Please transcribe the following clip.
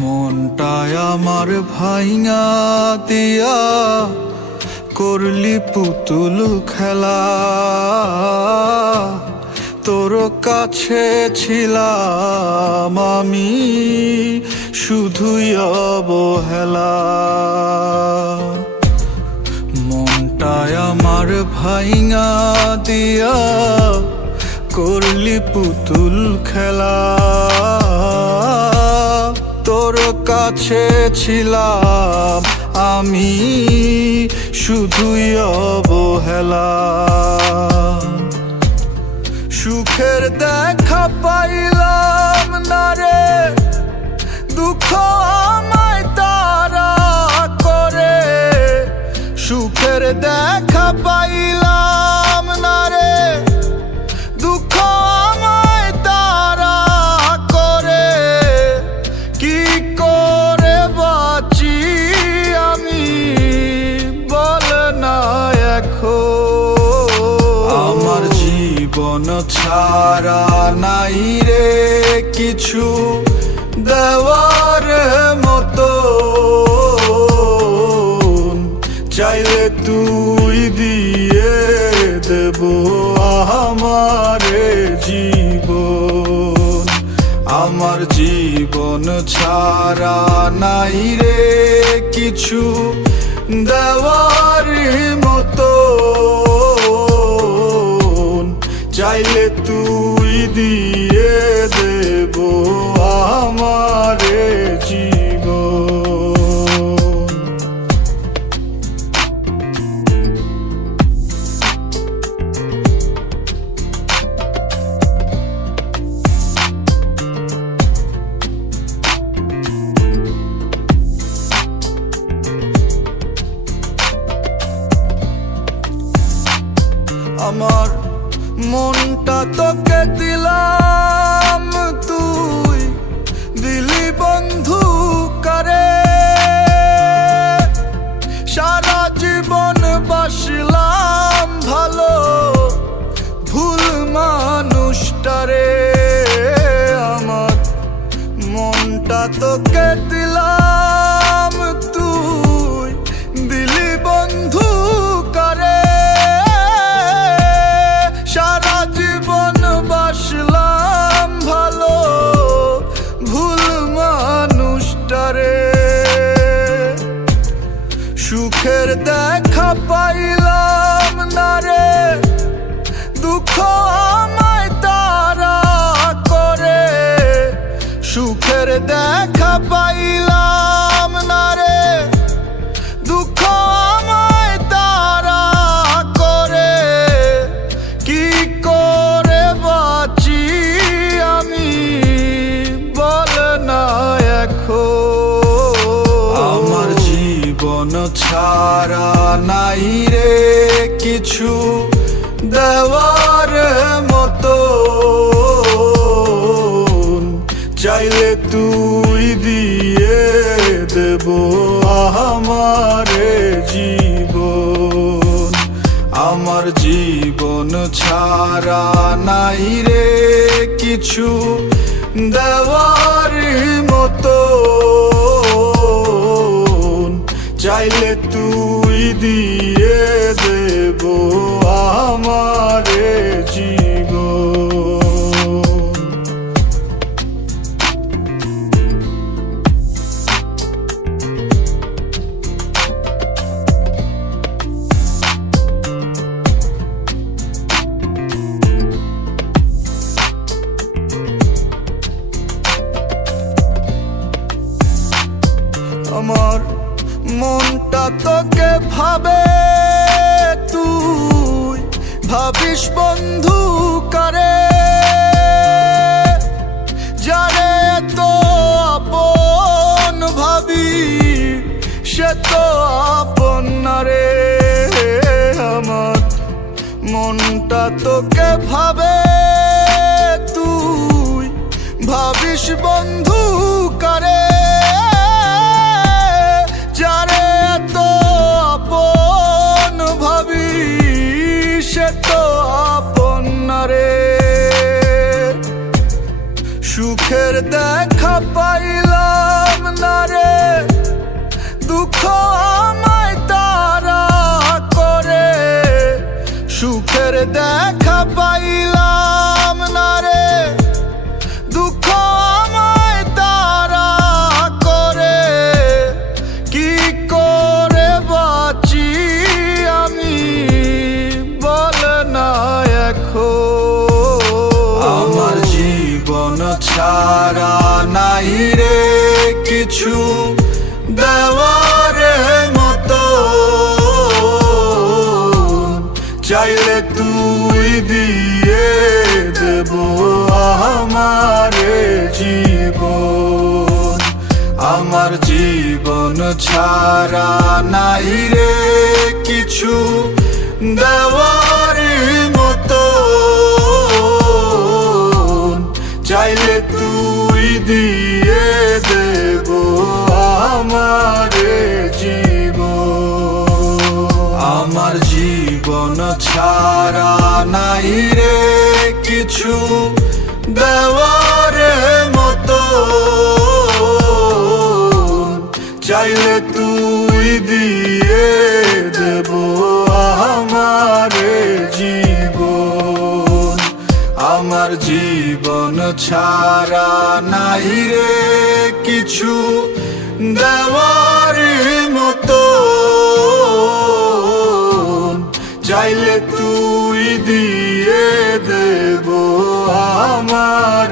মনটায় আমার ভাইঙা দিয়া করলি পুতুল খেলা। তোর কাছে ছিলাম আমি, শুধুই অবহেলা। মনটায় আমার ভাইঙা দিয়া করলি পুতুল খেলা। তোর কাছে ছিলাম আমি, শুধুই অবহেলা। সুখের দেখা পাইলাম না রে, দুঃখ আমায় তারা করে। সুখের দেখা পাইলাম জীবন ছাড়া নাই রে কিছু দেওয়ার মতো। চাইলে তুই দিয়ে দেব আমারে জীবন। আমার জীবন ছাড়া নাই রে কিছু দেওয়ার মতো। চাইলে তুই দিয়ে তোকে দিলাম তুই। দিলি বন্ধু করে? সারা জীবন বাসলাম ভালো ভুল মানুষটারে। সুখের দেখা পাইলাম না রে। দুঃখ দেখা পাইলাম না রে। দুঃখ আমায় তারা করে। কি করে বাঁচি আমি বল না এখন আমার জীবন ছাড়া নাই রে কিছু দেওয়ার জীবন ছাড়া নাই রে কিছু দেওয়ার মতো। চাইলে তুই দিয়ে দেব আমার জীবন। আমার মনটা তোকে ভাবে তুই। ভাবিস বন্ধু করে? যারে তো আপন ভাবি, সে তো আপন রে আমার। মনটা তোকে ভাবে তুই। ভাবিস বন্ধু সুখের দেখা পাইলাম না রে। দুঃখ আমায় তারা করে। সুখের দেখা পাইলাম ছাড়া নাই রে কিছু দেওয়ারে মতো। চাইলে তুই দিয়ে দেব আমারে জীবন। আমার জীবন ছাড়া নাই রে কিছু দেওয়ার দিয়ে দেব আমারে জীব আমার জীবন ছাড়া নাই রে কিছু দেওয়ার মতো। চাইলে তুই দিয়ে দেব আমারে ছাড়া নাই রে কিছু দেওয়ার মতো। চাইলে তুই দিয়ে দেব আমার